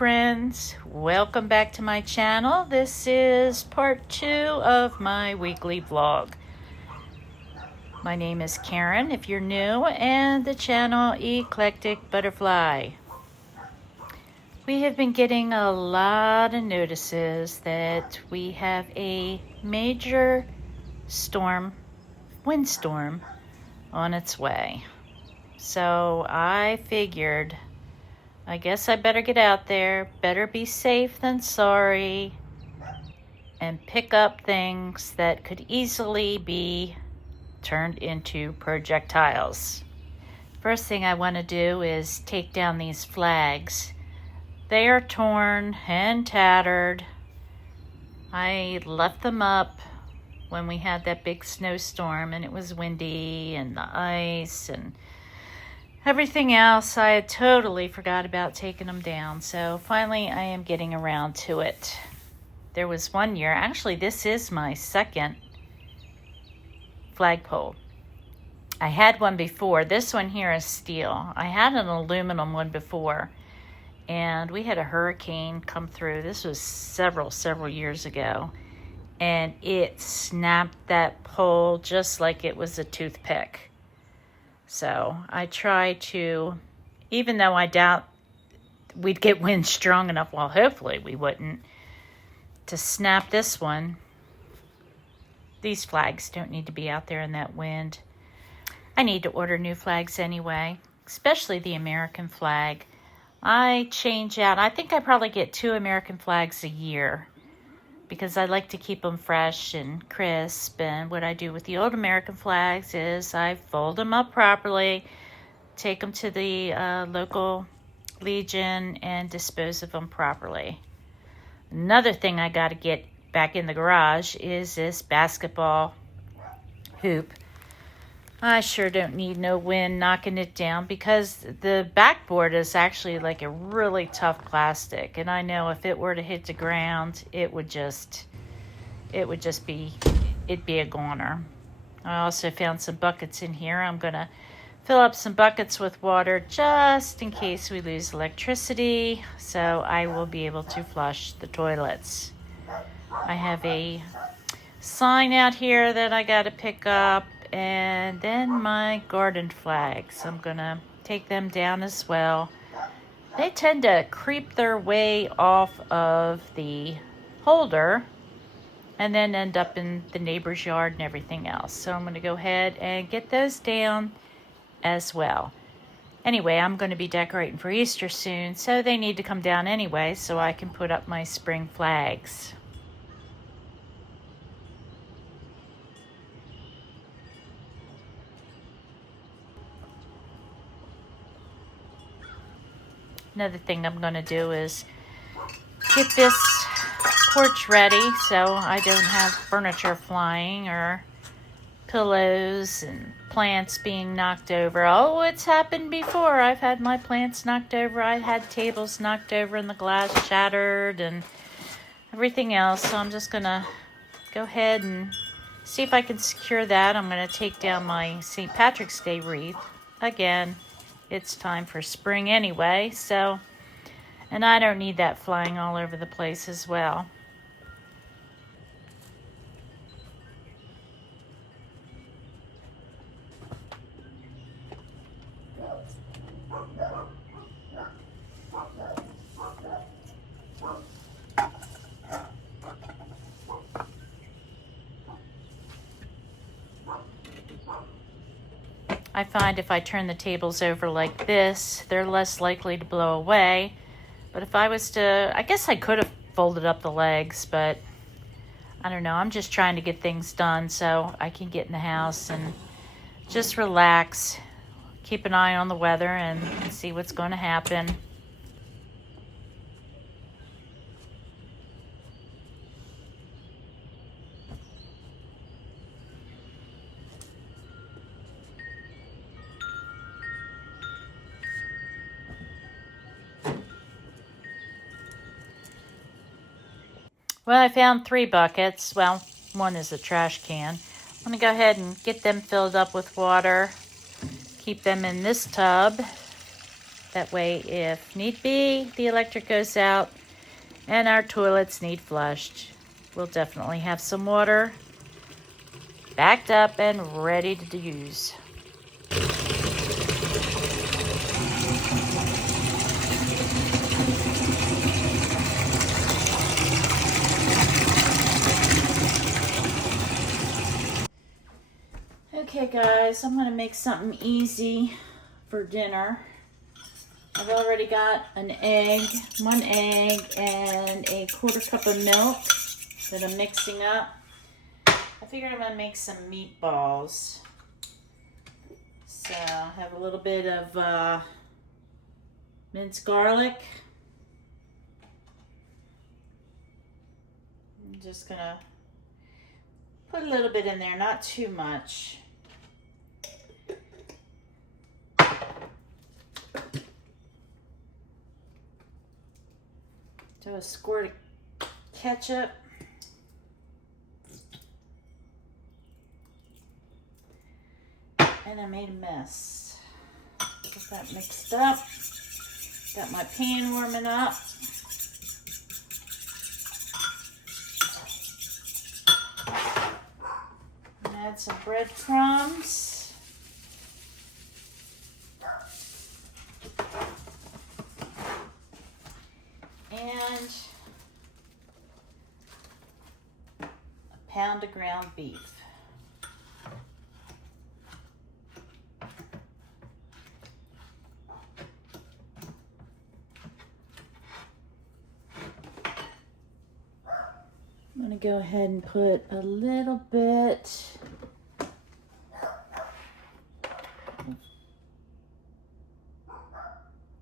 friends, welcome back to my channel. This is part 2 of my weekly vlog. My name is Karen if you're new, and the channel Eclectic Butterfly. We have been getting a lot of notices that we have a major windstorm on its way. So I figured, I guess I better get out there, better be safe than sorry, and pick up things that could easily be turned into projectiles. First thing I want to do is take down these flags. They are torn and tattered. I left them up when we had that big snowstorm and it was windy and the ice and everything else. I had totally forgot about taking them down. So finally I am getting around to it. There was one year, actually this is my second flagpole. I had one before. This one here is steel. I had an aluminum one before, and we had a hurricane come through. This was several years ago, and it snapped that pole just like it was a toothpick. So I try to, even though I doubt we'd get wind strong enough, well, hopefully we wouldn't, to snap this one. These flags don't need to be out there in that wind. I need to order new flags anyway, especially the American flag. I change out, I think I probably get 2 American flags a year because I like to keep them fresh and crisp. And what I do with the old American flags is I fold them up properly, take them to the local Legion and dispose of them properly. Another thing I got to get back in the garage is this basketball hoop. I sure don't need no wind knocking it down because the backboard is actually like a really tough plastic, and I know if it were to hit the ground, it'd be a goner. I also found some buckets in here. I'm gonna fill up some buckets with water just in case we lose electricity, so I will be able to flush the toilets. I have a sign out here that I got to pick up, and then my garden flags. I'm going to take them down as well. They tend to creep their way off of the holder and then end up in the neighbor's yard and everything else. So I'm going to go ahead and get those down as well. Anyway, I'm going to be decorating for Easter soon, so they need to come down anyway so I can put up my spring flags. Another thing I'm going to do is get this porch ready so I don't have furniture flying or pillows and plants being knocked over. Oh, it's happened before. I've had my plants knocked over. I've had tables knocked over and the glass shattered and everything else. So I'm just going to go ahead and see if I can secure that. I'm going to take down my St. Patrick's Day wreath. Again, it's time for spring anyway, so, and I don't need that flying all over the place as well. I find if I turn the tables over like this, they're less likely to blow away. But if I was to, I guess I could have folded up the legs, but I don't know. I'm just trying to get things done so I can get in the house and just relax, keep an eye on the weather and see what's going to happen. Well, I found 3 buckets. Well, one is a trash can. I'm going to go ahead and get them filled up with water. Keep them in this tub. That way, if need be, the electric goes out and our toilets need flushed, we'll definitely have some water backed up and ready to use. Okay guys, I'm gonna make something easy for dinner. I've already got one egg, and a 1/4 cup of milk that I'm mixing up. I figured I'm gonna make some meatballs. So I have a little bit of minced garlic. I'm just gonna put a little bit in there, not too much. Do a squirt of ketchup. And I made a mess. Get that mixed up. Got my pan warming up. And add some breadcrumbs. And a pound of ground beef. I'm going to go ahead and put a little bit of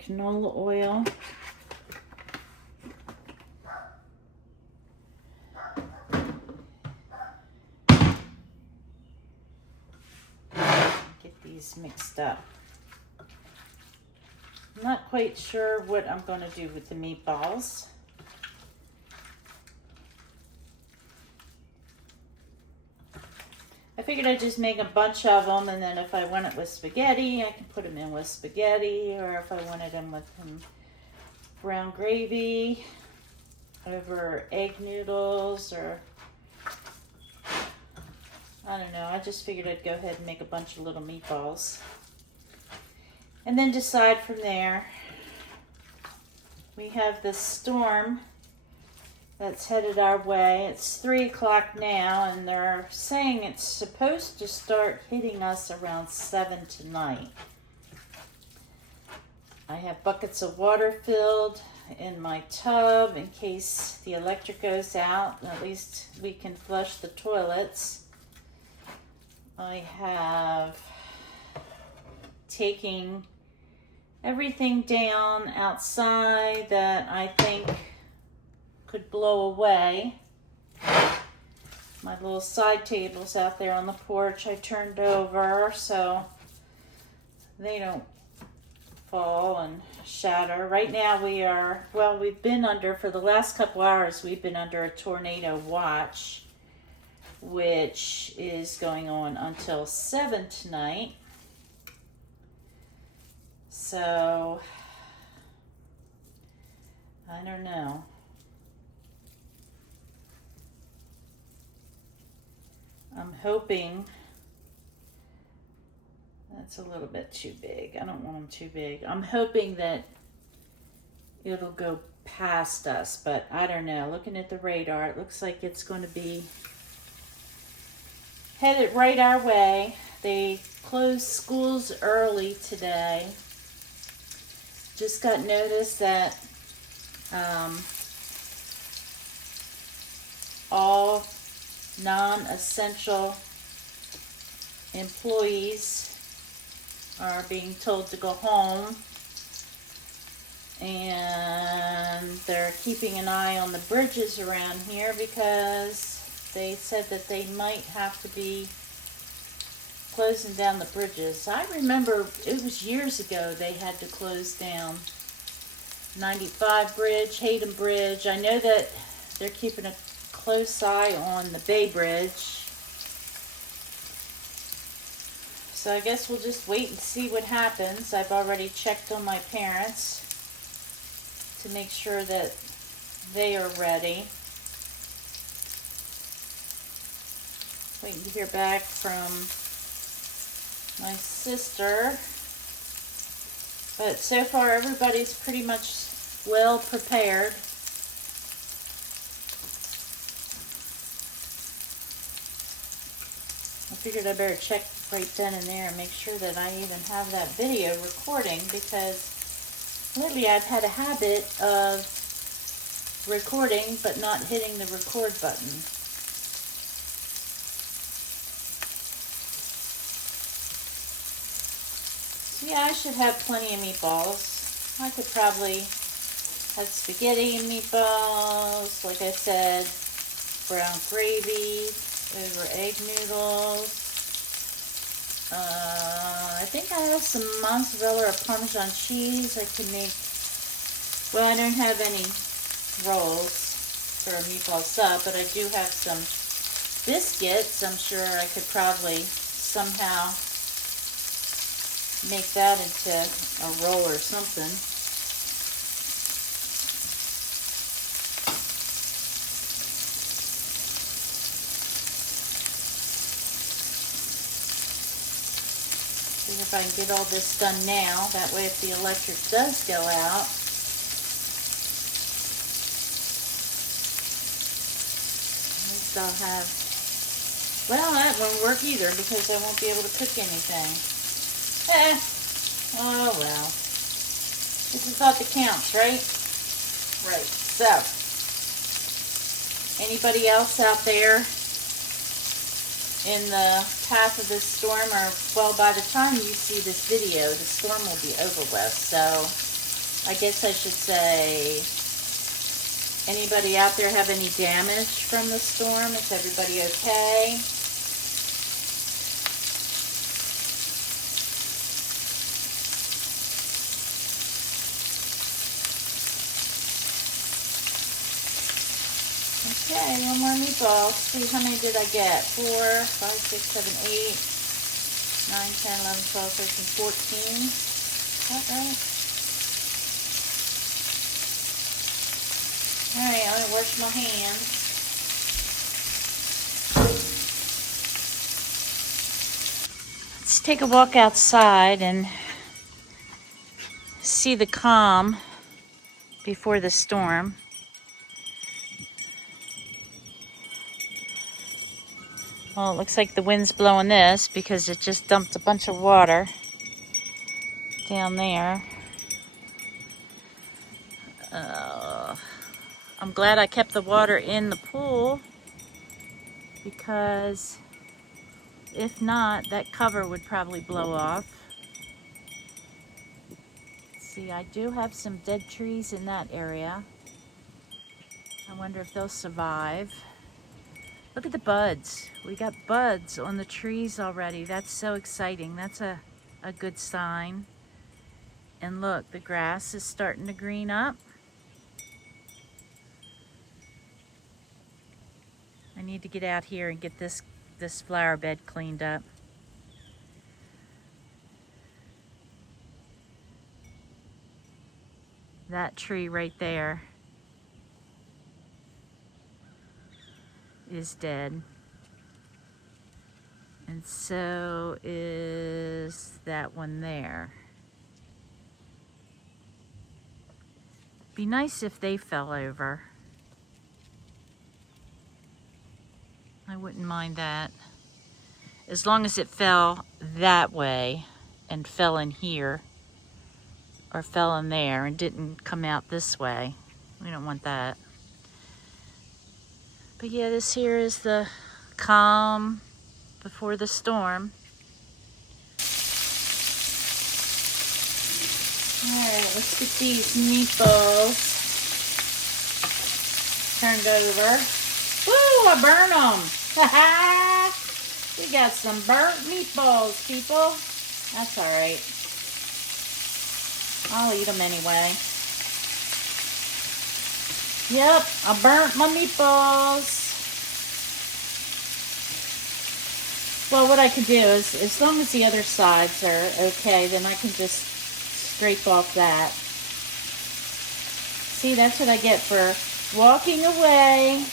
canola oil. Get these mixed up. I'm not quite sure what I'm going to do with the meatballs. I figured I'd just make a bunch of them, and then if I want it with spaghetti, I can put them in with spaghetti, or if I wanted them with some brown gravy over egg noodles, or I don't know. I just figured I'd go ahead and make a bunch of little meatballs and then decide from there. We have this storm that's headed our way. It's 3 o'clock now, and they're saying it's supposed to start hitting us around 7 tonight. I have buckets of water filled in my tub in case the electric goes out. At least we can flush the toilets. I have taken everything down outside that I think could blow away. My little side tables out there on the porch I turned over so they don't fall and shatter. Right now we've been under, for the last couple hours, we've been under a tornado watch, which is going on until 7 tonight. So, I don't know. I'm hoping, that's a little bit too big. I don't want them too big. I'm hoping that it'll go past us, but I don't know. Looking at the radar, it looks like it's going to be headed right our way. They closed schools early today. Just got notice that all non-essential employees are being told to go home, and they're keeping an eye on the bridges around here because they said that they might have to be closing down the bridges. I remember it was years ago they had to close down 95 Bridge, Hayden Bridge. I know that they're keeping a close eye on the Bay Bridge. So I guess we'll just wait and see what happens. I've already checked on my parents to make sure that they are ready. Waiting to hear back from my sister. But so far everybody's pretty much well prepared. I figured I better check right then and there and make sure that I even have that video recording, because lately I've had a habit of recording but not hitting the record button. So yeah, I should have plenty of meatballs. I could probably have spaghetti and meatballs, like I said, brown gravy over egg noodles. I think I have some mozzarella or Parmesan cheese. I can make, well, I don't have any rolls for a meatball sub, but I do have some biscuits. I'm sure I could probably somehow make that into a roll or something. See if I can get all this done now. That way if the electric does go out, at least I'll have, well, that won't work either because I won't be able to cook anything. Oh well. This is thought that counts, right? Right. So, anybody else out there in the path of this storm, or, well, by the time you see this video, the storm will be over with. So I guess I should say, anybody out there have any damage from the storm? Is everybody okay? Okay, one more meatball. See, how many did I get? 4, 5, 6, 7, 8, 9, 10, 11, 12, 13, 14. Is that right? Alright, I'm going to wash my hands. Let's take a walk outside and see the calm before the storm. Well, it looks like the wind's blowing this because it just dumped a bunch of water down there. I'm glad I kept the water in the pool, because if not, that cover would probably blow off. See, I do have some dead trees in that area. I wonder if they'll survive. Look at the buds. We got buds on the trees already. That's so exciting. That's a good sign. And look, the grass is starting to green up. I need to get out here and get this flower bed cleaned up. That tree right there is dead. And so is that one there. Be nice if they fell over. I wouldn't mind that. As long as it fell that way and fell in here or fell in there and didn't come out this way. We don't want that. But yeah, this here is the calm before the storm. Alright, let's get these meatballs turned over. Woo, I burn them! Ha We got some burnt meatballs, people. That's alright. I'll eat them anyway. Yep, I burnt my meatballs. Well, what I can do is, as long as the other sides are okay, then I can just scrape off that. See, that's what I get for walking away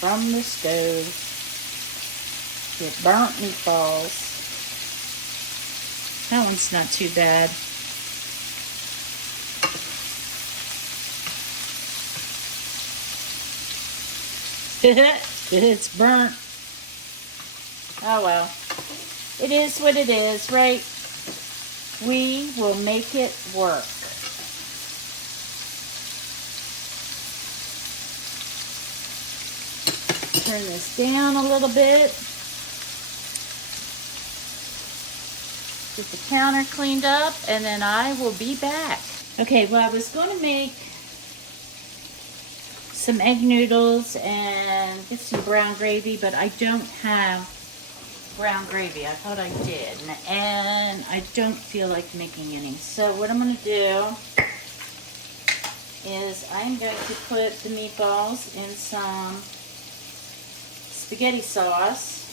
from the stove with burnt meatballs. That one's not too bad. It's burnt. Oh well. It is what it is, right? We will make it work. Turn this down a little bit. Get the counter cleaned up, and then I will be back. Okay, well, I was going to make some egg noodles and get some brown gravy, but I don't have brown gravy. I thought I did, and I don't feel like making any. So what I'm going to do is I'm going to put the meatballs in some spaghetti sauce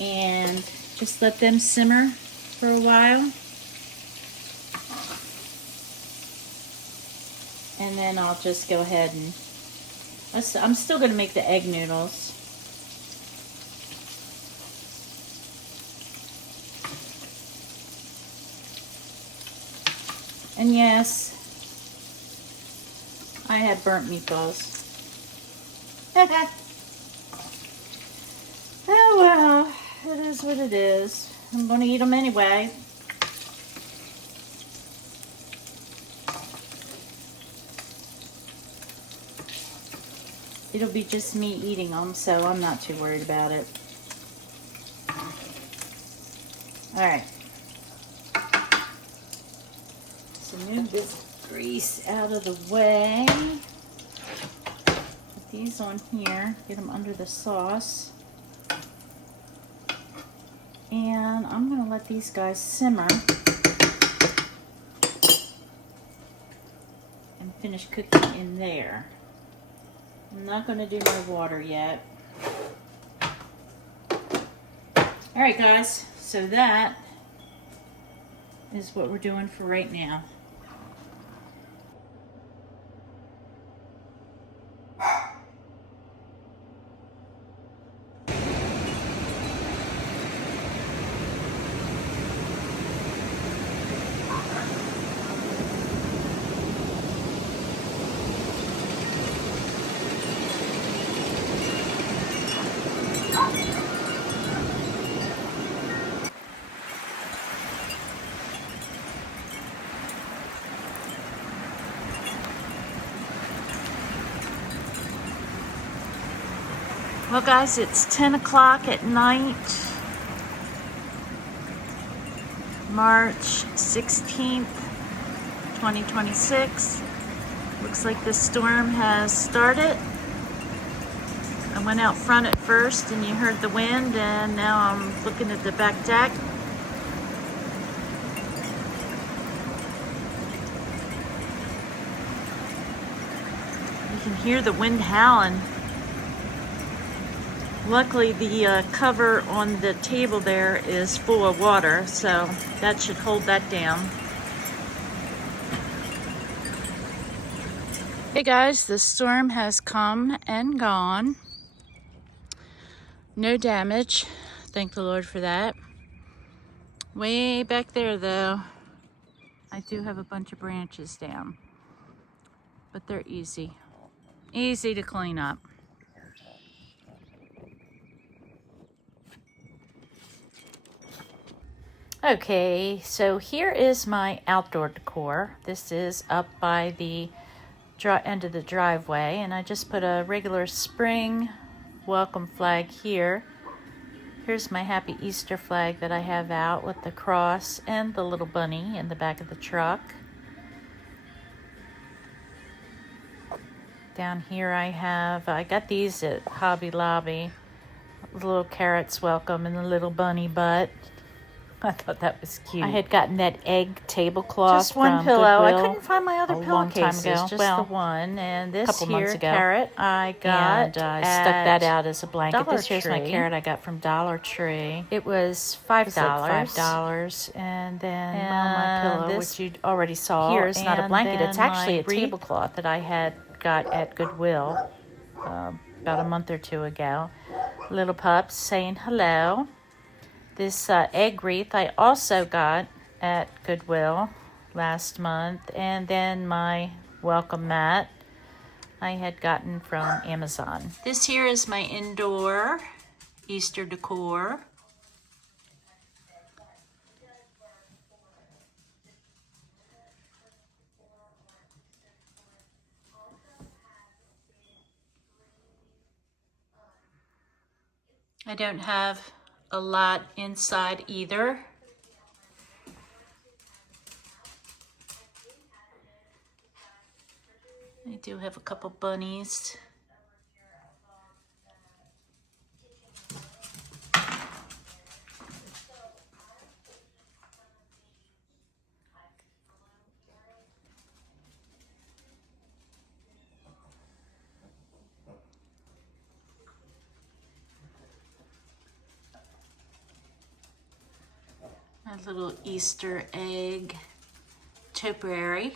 and just let them simmer for a while. And then I'll just go ahead and I'm still going to make the egg noodles. And yes, I had burnt meatballs. Oh well, it is what it is. I'm going to eat them anyway. It'll be just me eating them, so I'm not too worried about it. All right. So move this grease out of the way. Put these on here, get them under the sauce. And I'm going to let these guys simmer and finish cooking in there. I'm not going to do my water yet. Alright guys, so that is what we're doing for right now. Well guys, it's 10 o'clock at night, March 16th, 2026. Looks like the storm has started. I went out front at first and you heard the wind, and now I'm looking at the back deck. You can hear the wind howling. Luckily, the cover on the table there is full of water, so that should hold that down. Hey guys, the storm has come and gone. No damage. Thank the Lord for that. Way back there, though, I do have a bunch of branches down, but they're easy. Easy to clean up. Okay, so here is my outdoor decor. This is up by the end of the driveway, and I just put a regular spring welcome flag here. Here's my happy Easter flag that I have out with the cross and the little bunny in the back of the truck. Down here I got these at Hobby Lobby. The little carrots welcome and the little bunny butt. I thought that was cute. I had gotten that egg tablecloth Just one from pillow. Goodwill I couldn't find my other a long time pillowcases. ago. Just Well, the one. And this couple here months ago. carrot I got and I stuck that out as a blanket. Dollar This here's my Tree. carrot I got from Dollar Tree. It was $5. It was like $5, And then my pillow, this which you already saw. here is not a and blanket. It's then actually my a tablecloth that I had got at Goodwill about a month or two ago. Little pups saying hello. This egg wreath I also got at Goodwill last month. And then my welcome mat I had gotten from Amazon. This here is my indoor Easter decor. I don't have a lot inside either. I do have a couple bunnies. A little Easter egg topiary.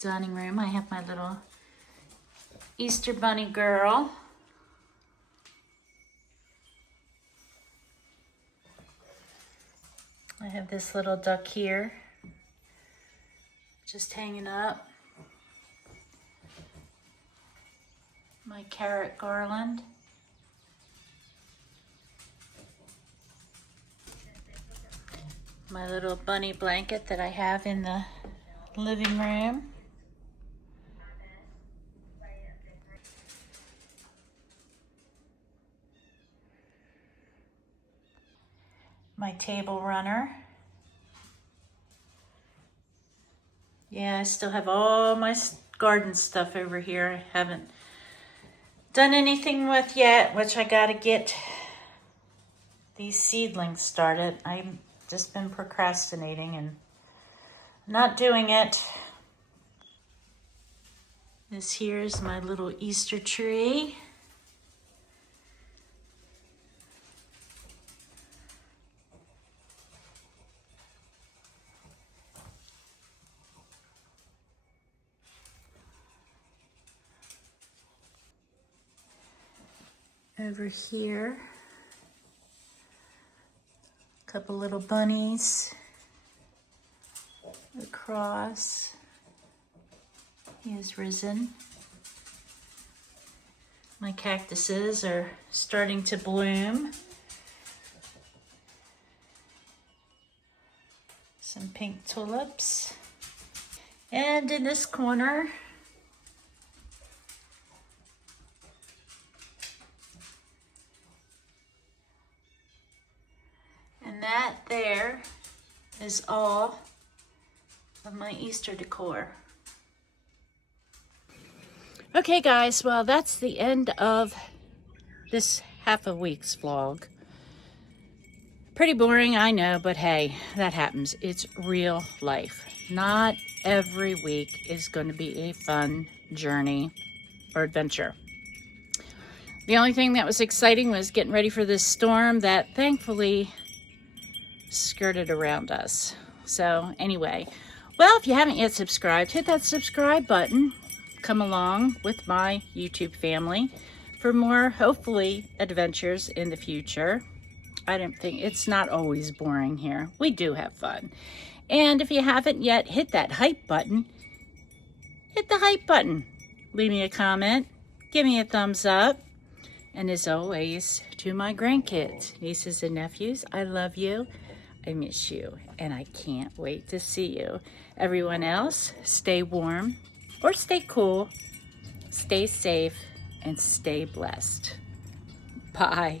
Dining room, I have my little Easter bunny girl. I have this little duck here, just hanging up. My carrot garland. My little bunny blanket that I have in the living room. My table runner. Yeah, I still have all my garden stuff over here. I haven't done anything with yet, which I gotta get these seedlings started. I've just been procrastinating and not doing it. This here is my little Easter tree. Over here, a couple little bunnies. Across, he has risen. My cactuses are starting to bloom. Some pink tulips. And in this corner, and that there is all of my Easter decor. Okay guys, well that's the end of this half a week's vlog. Pretty boring, I know, but hey, that happens. It's real life. Not every week is going to be a fun journey or adventure. The only thing that was exciting was getting ready for this storm that thankfully skirted around us. So anyway, well, if you haven't yet subscribed, hit that subscribe button. Come along with my YouTube family for more, hopefully, adventures in the future. I don't think it's not always boring here. We do have fun. And if you haven't yet, hit that hype button. Hit the hype button. Leave me a comment. Give me a thumbs up. And as always, to my grandkids, nieces and nephews, I love you. I miss you, and I can't wait to see you. Everyone else, stay warm or stay cool, stay safe, and stay blessed. Bye.